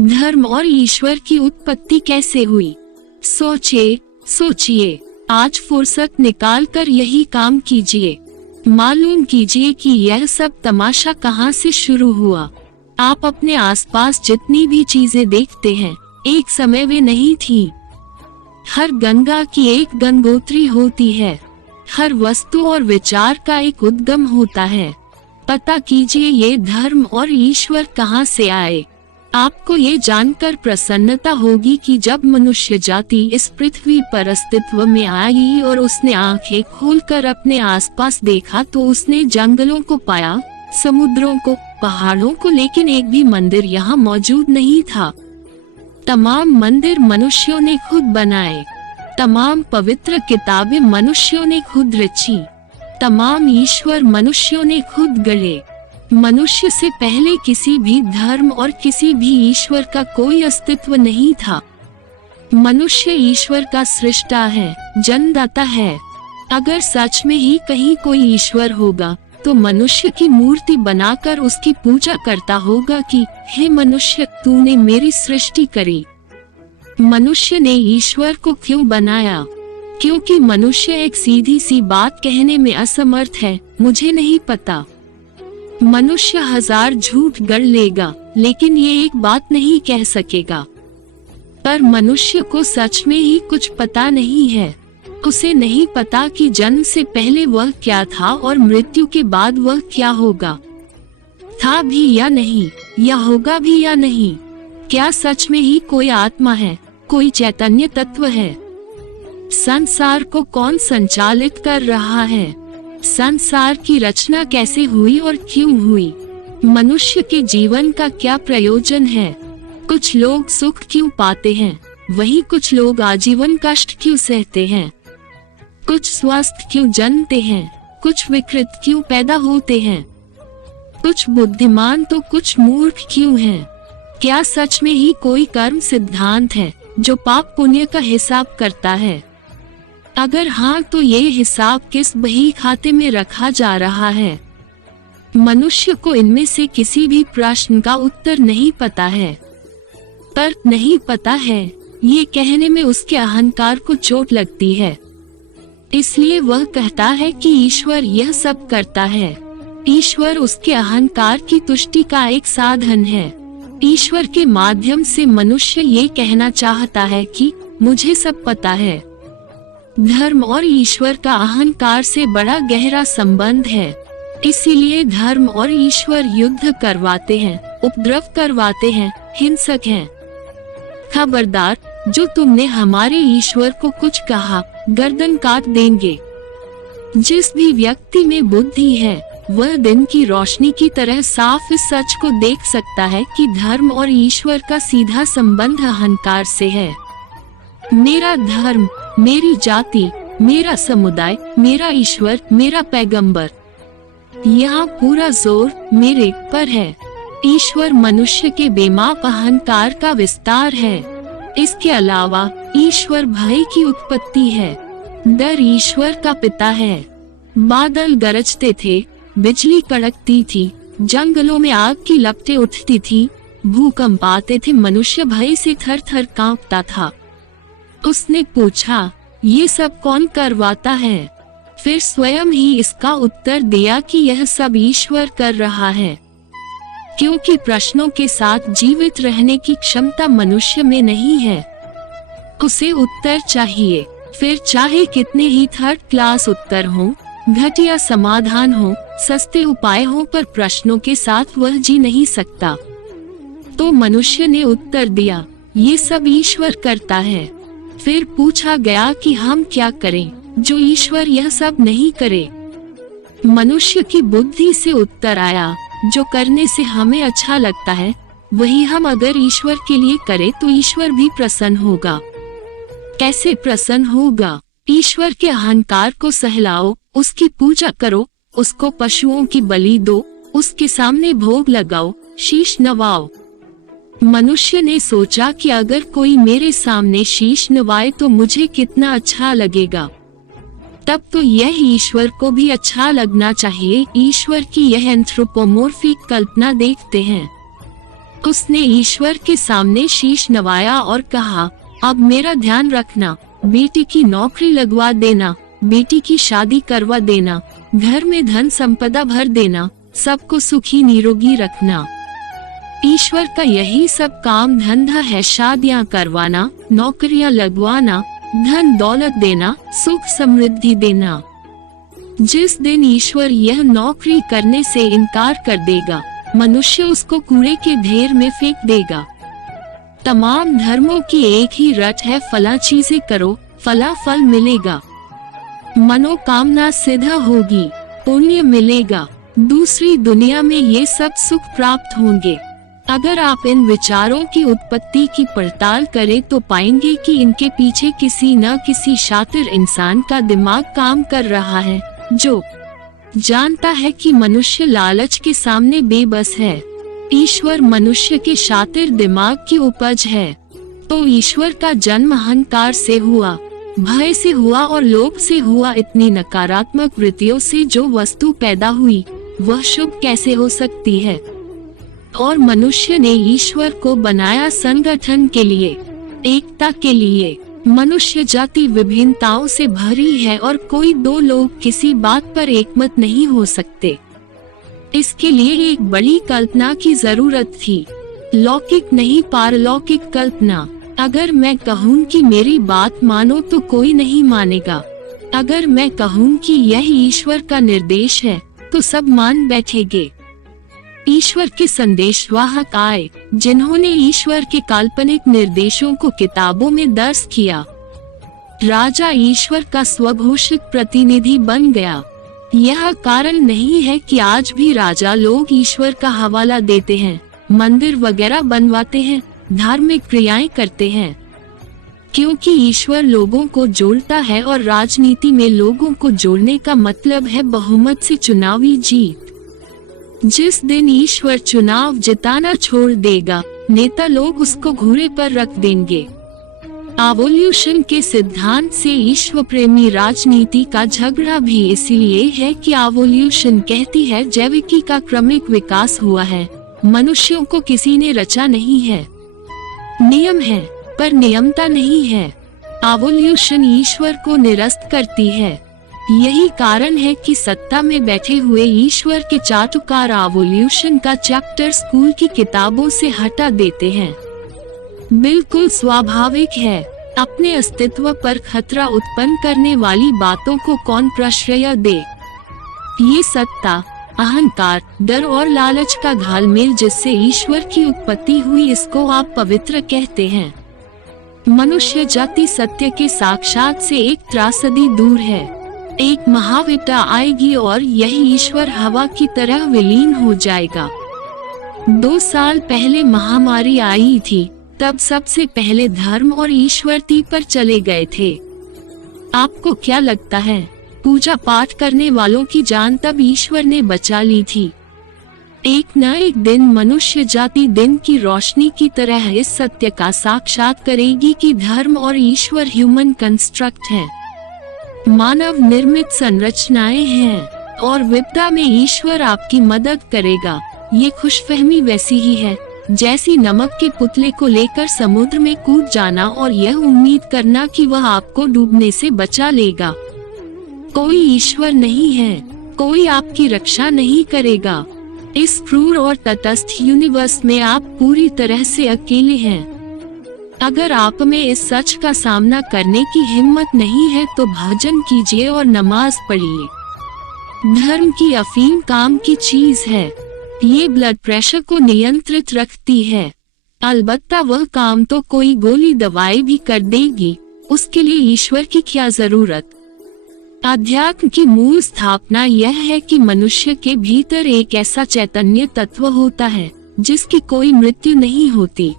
धर्म और ईश्वर की उत्पत्ति कैसे हुई? सोचिए, आज फुर्सत निकालकर यही काम कीजिए। मालूम कीजिए कि यह सब तमाशा कहाँ से शुरू हुआ। आप अपने आसपास जितनी भी चीजें देखते हैं, एक समय वे नहीं थी। हर गंगा की एक गंगोत्री होती है। हर वस्तु और विचार का एक उद्गम होता है। पता कीजिए ये धर्म और ईश्वर कहाँ से आए। आपको ये जानकर प्रसन्नता होगी कि जब मनुष्य जाति इस पृथ्वी पर अस्तित्व में आई और उसने आंखें खोलकर अपने आसपास देखा तो उसने जंगलों को पाया, समुद्रों को, पहाड़ों को, लेकिन एक भी मंदिर यहाँ मौजूद नहीं था। तमाम मंदिर मनुष्यों ने खुद बनाए। तमाम पवित्र किताबें मनुष्यों ने खुद रची। तमाम ईश्वर मनुष्यों ने खुद गढ़े। मनुष्य से पहले किसी भी धर्म और किसी भी ईश्वर का कोई अस्तित्व नहीं था। मनुष्य ईश्वर का सृष्टा है, जन्मदाता है। अगर सच में ही कहीं कोई ईश्वर होगा तो मनुष्य की मूर्ति बनाकर उसकी पूजा करता होगा कि हे मनुष्य, तूने मेरी सृष्टि करी। मनुष्य ने ईश्वर को क्यों बनाया? क्योंकि मनुष्य एक सीधी सी बात कहने में असमर्थ है, मुझे नहीं पता। मनुष्य 1000 झूठ गढ़ लेगा लेकिन ये एक बात नहीं कह सकेगा। पर मनुष्य को सच में ही कुछ पता नहीं है। उसे नहीं पता कि जन्म से पहले वह क्या था और मृत्यु के बाद वह क्या होगा। था भी या नहीं, या होगा भी या नहीं। क्या सच में ही कोई आत्मा है, कोई चैतन्य तत्व है? संसार को कौन संचालित कर रहा है? संसार की रचना कैसे हुई और क्यों हुई? मनुष्य के जीवन का क्या प्रयोजन है? कुछ लोग सुख क्यों पाते हैं, वहीं कुछ लोग आजीवन कष्ट क्यों सहते हैं? कुछ स्वस्थ क्यों जन्मते हैं, कुछ विकृत क्यों पैदा होते हैं? कुछ बुद्धिमान तो कुछ मूर्ख क्यों हैं? क्या सच में ही कोई कर्म सिद्धांत है जो पाप पुण्य का हिसाब करता है? अगर हाँ तो ये हिसाब किस बही खाते में रखा जा रहा है? मनुष्य को इनमें से किसी भी प्रश्न का उत्तर नहीं पता है। पर नहीं पता है, ये कहने में उसके अहंकार को चोट लगती है। इसलिए वह कहता है कि ईश्वर यह सब करता है। ईश्वर उसके अहंकार की तुष्टि का एक साधन है। ईश्वर के माध्यम से मनुष्य ये कहना चाहता है कि मुझे सब पता है। धर्म और ईश्वर का अहंकार से बड़ा गहरा संबंध है। इसीलिए धर्म और ईश्वर युद्ध करवाते हैं, उपद्रव करवाते हैं, हिंसक हैं। खबरदार, जो तुमने हमारे ईश्वर को कुछ कहा, गर्दन काट देंगे। जिस भी व्यक्ति में बुद्धि है वह दिन की रोशनी की तरह साफ इस सच को देख सकता है कि धर्म और ईश्वर का सीधा संबंध अहंकार से है। मेरा धर्म, मेरी जाति, मेरा समुदाय, मेरा ईश्वर, मेरा पैगंबर, यहाँ पूरा जोर मेरे पर है। ईश्वर मनुष्य के बेमाप अहंकार का विस्तार है। इसके अलावा ईश्वर भय की उत्पत्ति है। डर ईश्वर का पिता है। बादल गरजते थे, बिजली कड़कती थी, जंगलों में आग की लपटें उठती थी, भूकंप आते थे, मनुष्य भय से थर थर कांपता था। उसने पूछा, ये सब कौन करवाता है? फिर स्वयं ही इसका उत्तर दिया कि यह सब ईश्वर कर रहा है। क्योंकि प्रश्नों के साथ जीवित रहने की क्षमता मनुष्य में नहीं है। उसे उत्तर चाहिए, फिर चाहे कितने ही थर्ड क्लास उत्तर हों, घटिया समाधान हो, सस्ते उपाय हो, पर प्रश्नों के साथ वह जी नहीं सकता। तो मनुष्य ने उत्तर दिया, ये सब ईश्वर करता है। फिर पूछा गया कि हम क्या करें जो ईश्वर यह सब नहीं करे। मनुष्य की बुद्धि से उत्तर आया, जो करने से हमें अच्छा लगता है वही हम अगर ईश्वर के लिए करें तो ईश्वर भी प्रसन्न होगा। कैसे प्रसन्न होगा? ईश्वर के अहंकार को सहलाओ, उसकी पूजा करो, उसको पशुओं की बलि दो, उसके सामने भोग लगाओ, शीश नवाओ। मनुष्य ने सोचा कि अगर कोई मेरे सामने शीश नवाए तो मुझे कितना अच्छा लगेगा। तब तो यह ईश्वर को भी अच्छा लगना चाहिए। ईश्वर की यह एंथ्रोपोमोर्फिक कल्पना देखते हैं। उसने ईश्वर के सामने शीश नवाया और कहा, अब मेरा ध्यान रखना, बेटी की नौकरी लगवा देना, बेटी की शादी करवा देना, घर में धन संपदा भर देना, सबको सुखी निरोगी रखना। ईश्वर का यही सब काम धंधा है, शादियां करवाना, नौकरियां लगवाना, धन दौलत देना, सुख समृद्धि देना। जिस दिन ईश्वर यह नौकरी करने से इनकार कर देगा, मनुष्य उसको कूड़े के ढेर में फेंक देगा। तमाम धर्मों की एक ही रट है, फला चीजें करो, फला फल मिलेगा, मनोकामना सिद्ध होगी, पुण्य मिलेगा, दूसरी दुनिया में ये सब सुख प्राप्त होंगे। अगर आप इन विचारों की उत्पत्ति की पड़ताल करें तो पाएंगे कि इनके पीछे किसी न किसी शातिर इंसान का दिमाग काम कर रहा है, जो जानता है कि मनुष्य लालच के सामने बेबस है। ईश्वर मनुष्य के शातिर दिमाग की उपज है। तो ईश्वर का जन्म अहंकार से हुआ, भय से हुआ और लोभ से हुआ। इतनी नकारात्मक वृत्तियों से जो वस्तु पैदा हुई वह शुभ कैसे हो सकती है? और मनुष्य ने ईश्वर को बनाया संगठन के लिए, एकता के लिए। मनुष्य जाति विभिन्नताओं से भरी है और कोई दो लोग किसी बात पर एकमत नहीं हो सकते। इसके लिए एक बड़ी कल्पना की जरूरत थी, लौकिक नहीं पारलौकिक कल्पना। अगर मैं कहूँ कि मेरी बात मानो तो कोई नहीं मानेगा। अगर मैं कहूँ कि यह ईश्वर का निर्देश है तो सब मान बैठेंगे। ईश्वर के संदेशवाहक आए, जिन्होंने ईश्वर के काल्पनिक निर्देशों को किताबों में दर्ज किया। राजा ईश्वर का स्वघोषित प्रतिनिधि बन गया। यह कारण नहीं है कि आज भी राजा लोग ईश्वर का हवाला देते हैं, मंदिर वगैरह बनवाते हैं, धार्मिक क्रियाएं करते हैं, क्योंकि ईश्वर लोगों को जोड़ता है और राजनीति में लोगों को जोड़ने का मतलब है बहुमत से चुनावी जीत। जिस दिन ईश्वर चुनाव जिताना छोड़ देगा, नेता लोग उसको घोड़े पर रख देंगे। एवोल्यूशन के सिद्धांत से ईश्वर प्रेमी राजनीति का झगड़ा भी इसलिए है कि एवोल्यूशन कहती है जैविकी का क्रमिक विकास हुआ है, मनुष्यों को किसी ने रचा नहीं है। नियम है पर नियमता नहीं है। एवोल्यूशन ईश्वर को निरस्त करती है। यही कारण है कि सत्ता में बैठे हुए ईश्वर के चाटुकार एवोल्यूशन का चैप्टर स्कूल की किताबों से हटा देते हैं। बिल्कुल स्वाभाविक है। अपने अस्तित्व पर खतरा उत्पन्न करने वाली बातों को कौन प्रश्रय दे? ये सत्ता, अहंकार, डर और लालच का घालमेल जिससे ईश्वर की उत्पत्ति हुई, इसको आप पवित्र कहते हैं। मनुष्य जाति सत्य के साक्षात से एक त्रासदी दूर है। एक महाविपदा आएगी और यह ईश्वर हवा की तरह विलीन हो जाएगा। 2 साल पहले महामारी आई थी, तब सबसे पहले धर्म और ईश्वरती पर चले गए थे। आपको क्या लगता है? पूजा पाठ करने वालों की जान तब ईश्वर ने बचा ली थी। एक न एक दिन मनुष्य जाति दिन की रोशनी की तरह इस सत्य का साक्षात करेगी कि धर्म और ईश्वर ह्यूमन कंस्ट्रक्ट है, मानव निर्मित संरचनाएं हैं और विपदा में ईश्वर आपकी मदद करेगा। ये खुशफहमी वैसी ही है जैसी नमक के पुतले को लेकर समुद्र में कूद जाना और यह उम्मीद करना कि वह आपको डूबने से बचा लेगा। कोई ईश्वर नहीं है, कोई आपकी रक्षा नहीं करेगा। इस क्रूर और तटस्थ यूनिवर्स में आप पूरी तरह से अकेले हैं। अगर आप में इस सच का सामना करने की हिम्मत नहीं है तो भजन कीजिए और नमाज पढ़िए। धर्म की अफीम काम की चीज है। ये ब्लड प्रेशर को नियंत्रित रखती है। अलबत्ता वह काम तो कोई गोली दवाई भी कर देगी, उसके लिए ईश्वर की क्या जरूरत? अध्यात्म की मूल स्थापना यह है कि मनुष्य के भीतर एक ऐसा चैतन्य तत्व होता है जिसकी कोई मृत्यु नहीं होती।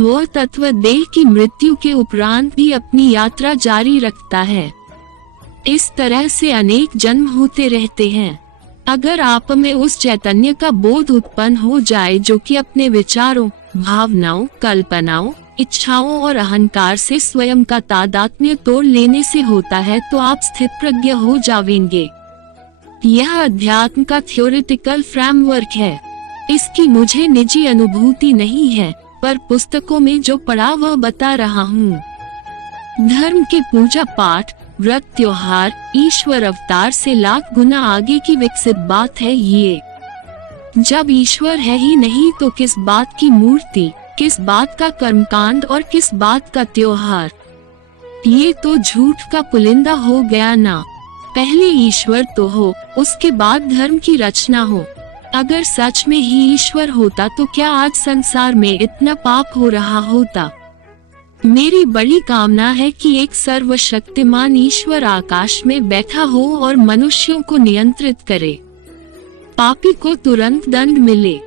वह तत्व देह की मृत्यु के उपरांत भी अपनी यात्रा जारी रखता है। इस तरह से अनेक जन्म होते रहते हैं। अगर आप में उस चैतन्य का बोध उत्पन्न हो जाए जो कि अपने विचारों, भावनाओं, कल्पनाओं, इच्छाओं और अहंकार से स्वयं का तादात्म्य तोड़ लेने से होता है, तो आप स्थित प्रज्ञ हो जावेंगे। यह अध्यात्म का थ्योरेटिकल फ्रेमवर्क है। इसकी मुझे निजी अनुभूति नहीं है, पर पुस्तकों में जो पढ़ा वह बता रहा हूँ। धर्म के पूजा पाठ, व्रत, त्योहार ईश्वर अवतार से लाख गुना आगे की विकसित बात है ये। जब ईश्वर है ही नहीं तो किस बात की मूर्ति, किस बात का कर्मकांड और किस बात का त्योहार। ये तो झूठ का पुलिंदा हो गया ना। पहले ईश्वर तो हो, उसके बाद धर्म की रचना हो। अगर सच में ही ईश्वर होता तो क्या आज संसार में इतना पाप हो रहा होता। मेरी बड़ी कामना है कि एक सर्वशक्तिमान ईश्वर आकाश में बैठा हो और मनुष्यों को नियंत्रित करे। पापी को तुरंत दंड मिले,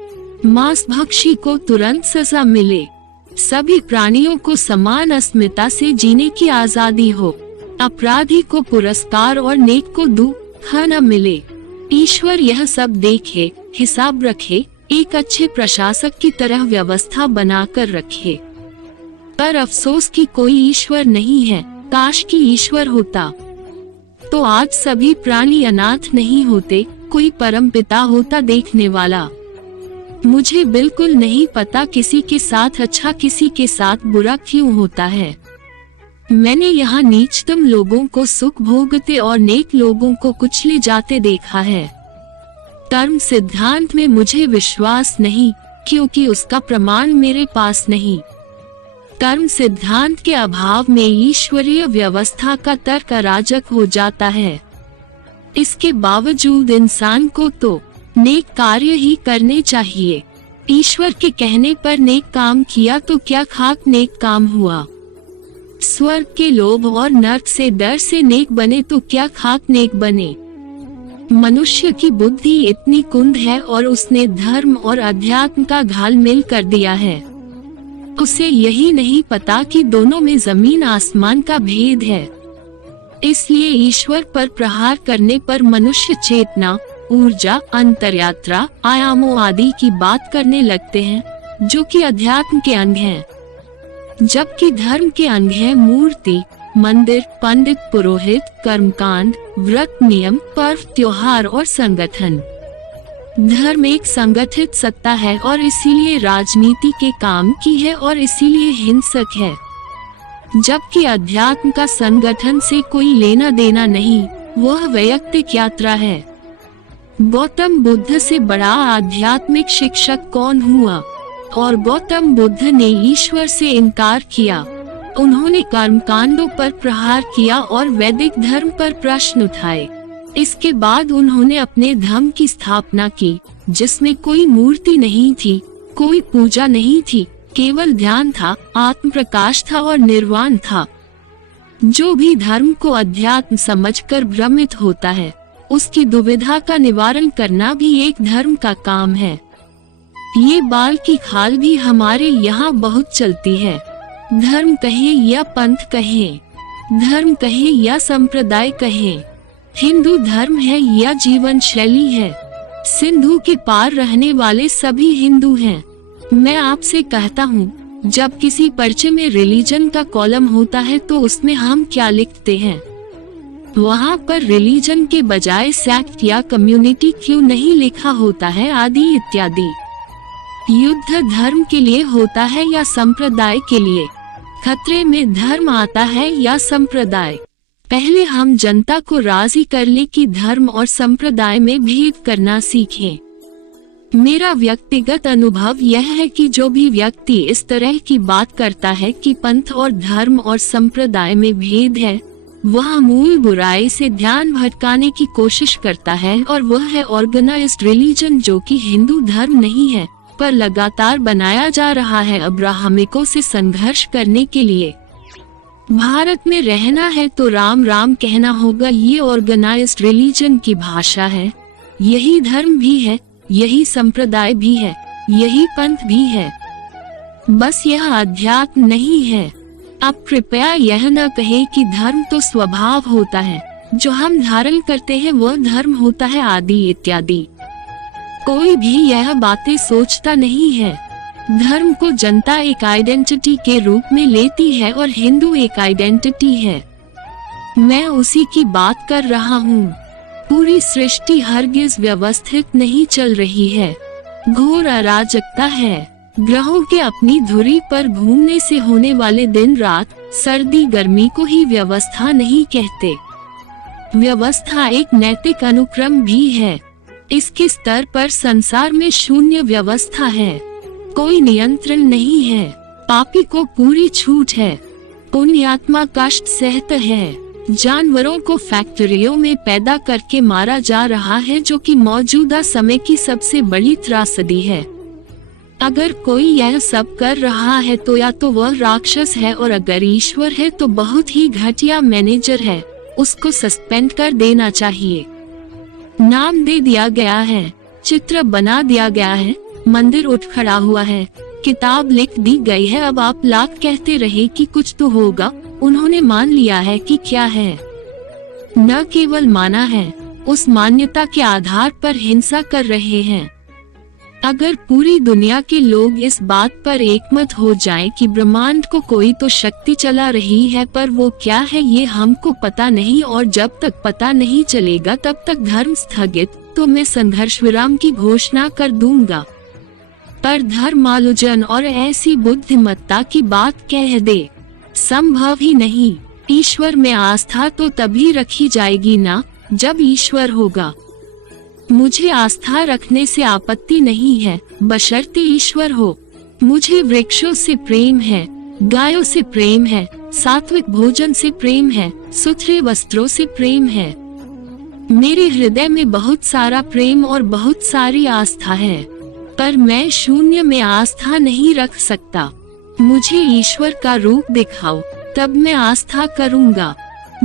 मांस भक्षी को तुरंत सजा मिले, सभी प्राणियों को समान अस्मिता से जीने की आजादी हो, अपराधी को पुरस्कार और नेक को दुख न मिले। ईश्वर यह सब देखे, हिसाब रखे, एक अच्छे प्रशासक की तरह व्यवस्था बनाकर रखे। पर अफसोस कि कोई ईश्वर नहीं है। काश कि ईश्वर होता तो आज सभी प्राणी अनाथ नहीं होते, कोई परमपिता होता देखने वाला। मुझे बिल्कुल नहीं पता किसी के साथ अच्छा किसी के साथ बुरा क्यों होता है। मैंने यहाँ नीचतम लोगों को सुख भोगते और नेक लोगों को कुचले जाते देखा है। कर्म सिद्धांत में मुझे विश्वास नहीं, क्योंकि उसका प्रमाण मेरे पास नहीं। कर्म सिद्धांत के अभाव में ईश्वरीय व्यवस्था का तर्क अराजक हो जाता है। इसके बावजूद इंसान को तो नेक कार्य ही करने चाहिए। ईश्वर के कहने पर नेक काम किया तो क्या खाक नेक काम हुआ। स्वर्ग के लोभ और नर्क से डर से नेक बने तो क्या खाक नेक बने। मनुष्य की बुद्धि इतनी कुंद है और उसने धर्म और अध्यात्म का घालमेल कर दिया है। उसे यही नहीं पता कि दोनों में जमीन आसमान का भेद है। इसलिए ईश्वर पर प्रहार करने पर मनुष्य चेतना, ऊर्जा, अंतर्यात्रा, आयामों आदि की बात करने लगते हैं, जो कि अध्यात्म के अंग हैं। जबकि धर्म के अंग हैं मूर्ति, मंदिर, पंडित, पुरोहित, कर्मकांड, व्रत, नियम, पर्व, त्योहार और संगठन। धर्म एक संगठित सत्ता है और इसीलिए राजनीति के काम की है और इसीलिए हिंसक है। जबकि अध्यात्म का संगठन से कोई लेना देना नहीं, वह वैयक्तिक यात्रा है। गौतम बुद्ध से बड़ा आध्यात्मिक शिक्षक कौन हुआ। और गौतम बुद्ध ने ईश्वर से इनकार किया। उन्होंने कर्मकांडों पर प्रहार किया और वैदिक धर्म पर प्रश्न उठाए। इसके बाद उन्होंने अपने धर्म की स्थापना की, जिसमें कोई मूर्ति नहीं थी, कोई पूजा नहीं थी, केवल ध्यान था, आत्म प्रकाश था और निर्वाण था। जो भी धर्म को अध्यात्म समझकर भ्रमित होता है, उसकी दुविधा का निवारण करना भी एक धर्म का काम है। ये बाल की खाल भी हमारे यहाँ बहुत चलती है। धर्म कहे या पंथ कहे, धर्म कहे या संप्रदाय कहे, हिंदू धर्म है या जीवन शैली है, सिंधु के पार रहने वाले सभी हिंदू हैं। मैं आपसे कहता हूँ, जब किसी पर्चे में रिलीजन का कॉलम होता है तो उसमें हम क्या लिखते हैं। वहाँ पर रिलीजन के बजाय सेक्ट या कम्युनिटी क्यों नहीं लिखा होता है, आदि इत्यादि। युद्ध धर्म के लिए होता है या संप्रदाय के लिए। खतरे में धर्म आता है या संप्रदाय। पहले हम जनता को राजी कर ले कि धर्म और संप्रदाय में भेद करना सीखें। मेरा व्यक्तिगत अनुभव यह है कि जो भी व्यक्ति इस तरह की बात करता है कि पंथ और धर्म और संप्रदाय में भेद है, वह मूल बुराई से ध्यान भटकाने की कोशिश करता है, और वह है ऑर्गेनाइज्ड रिलीजन, जो कि हिंदू धर्म नहीं है, पर लगातार बनाया जा रहा है अब्राहमिकों से संघर्ष करने के लिए। भारत में रहना है तो राम राम कहना होगा, ये ऑर्गेनाइज्ड रिलीजन की भाषा है। यही धर्म भी है, यही संप्रदाय भी है, यही पंथ भी है, बस यह अध्यात्म नहीं है। अब कृपया यह न कहे कि धर्म तो स्वभाव होता है, जो हम धारण करते हैं वह धर्म होता है, आदि इत्यादि। कोई भी यह बातें सोचता नहीं है। धर्म को जनता एक आइडेंटिटी के रूप में लेती है और हिंदू एक आइडेंटिटी है। मैं उसी की बात कर रहा हूँ। पूरी सृष्टि हरगिज व्यवस्थित नहीं चल रही है। घोर अराजकता है। ग्रहों के अपनी धुरी पर घूमने से होने वाले दिन रात, सर्दी गर्मी को ही व्यवस्था नहीं कहते। व्यवस्था एक नैतिक अनुक्रम भी है। इसके स्तर पर संसार में शून्य व्यवस्था है। कोई नियंत्रण नहीं है। पापी को पूरी छूट है। पुण्यात्मा कष्ट सहता है। जानवरों को फैक्ट्रियों में पैदा करके मारा जा रहा है, जो कि मौजूदा समय की सबसे बड़ी त्रासदी है। अगर कोई यह सब कर रहा है तो या तो वह राक्षस है, और अगर ईश्वर है तो बहुत ही घटिया मैनेजर है। उसको सस्पेंड कर देना चाहिए। नाम दे दिया गया है, चित्र बना दिया गया है, मंदिर उठ खड़ा हुआ है, किताब लिख दी गई है। अब आप लाख कहते रहे कि कुछ तो होगा, उन्होंने मान लिया है कि क्या है। न केवल माना है, उस मान्यता के आधार पर हिंसा कर रहे हैं। अगर पूरी दुनिया के लोग इस बात पर एकमत हो जाएं कि ब्रह्मांड को कोई तो शक्ति चला रही है, पर वो क्या है ये हमको पता नहीं, और जब तक पता नहीं चलेगा तब तक धर्म स्थगित, तो मैं संघर्ष विराम की घोषणा कर दूंगा। पर धर्मालोचन और ऐसी बुद्धिमत्ता की बात कह दे, संभव ही नहीं। ईश्वर में आस्था तो तभी रखी जाएगी ना जब ईश्वर होगा। मुझे आस्था रखने से आपत्ति नहीं है, बशर्ते ईश्वर हो। मुझे वृक्षों से प्रेम है, गायों से प्रेम है, सात्विक भोजन से प्रेम है, सुथरे वस्त्रों से प्रेम है। मेरे हृदय में बहुत सारा प्रेम और बहुत सारी आस्था है, पर मैं शून्य में आस्था नहीं रख सकता। मुझे ईश्वर का रूप दिखाओ, तब मैं आस्था करूंगा।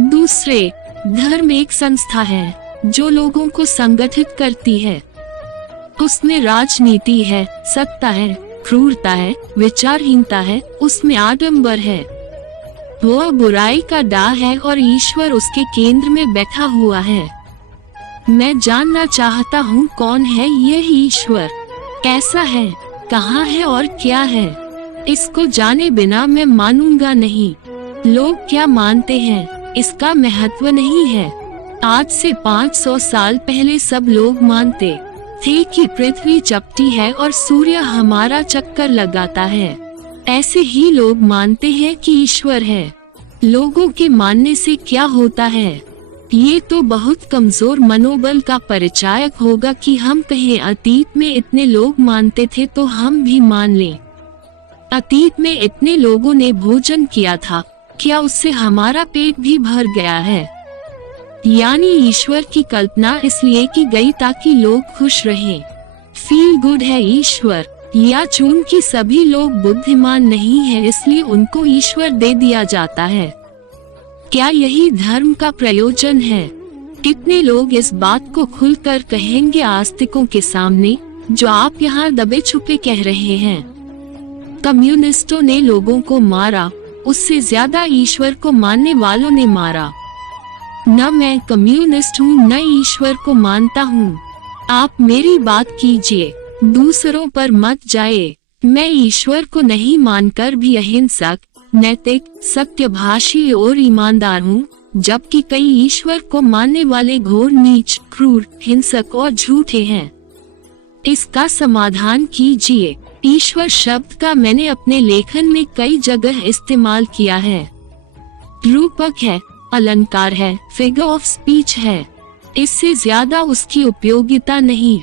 दूसरे, धर्म एक संस्था है जो लोगों को संगठित करती है। उसमें राजनीति है, सत्ता है, क्रूरता है, विचारहीनता है, उसमें आडंबर है। वो बुराई का डा है और ईश्वर उसके केंद्र में बैठा हुआ है। मैं जानना चाहता हूँ कौन है यह ईश्वर, कैसा है, कहाँ है और क्या है। इसको जाने बिना मैं मानूंगा नहीं। लोग क्या मानते हैं इसका महत्व नहीं है। आज से 500 साल पहले सब लोग मानते थे कि पृथ्वी चपटी है और सूर्य हमारा चक्कर लगाता है। ऐसे ही लोग मानते हैं कि ईश्वर है। लोगों के मानने से क्या होता है? ये तो बहुत कमजोर मनोबल का परिचायक होगा कि हम कहें अतीत में इतने लोग मानते थे तो हम भी मान लें। अतीत में इतने लोगों ने भोजन किया था, क्या उससे हमारा पेट भी भर गया है? यानी ईश्वर की कल्पना इसलिए की गई ताकि लोग खुश रहें। फील गुड है ईश्वर, या चूंकि सभी लोग बुद्धिमान नहीं है इसलिए उनको ईश्वर दे दिया जाता है। क्या यही धर्म का प्रयोजन है? कितने लोग इस बात को खुलकर कहेंगे आस्तिकों के सामने, जो आप यहाँ दबे छुपे कह रहे हैं? कम्युनिस्टों ने लोगों को मारा, उससे ज्यादा ईश्वर को मानने वालों ने मारा। न मैं कम्युनिस्ट हूँ न ईश्वर को मानता हूँ। आप मेरी बात कीजिए, दूसरों पर मत जाए। मैं ईश्वर को नहीं मानकर भी अहिंसक, नैतिक, सत्यभाषी और ईमानदार हूँ, जबकि कई ईश्वर को मानने वाले घोर नीच, क्रूर, हिंसक और झूठे हैं। इसका समाधान कीजिए। ईश्वर शब्द का मैंने अपने लेखन में कई जगह इस्तेमाल किया है। रूपक है, अलंकार है, फिगर ऑफ स्पीच है। इससे ज्यादा उसकी उपयोगिता नहीं।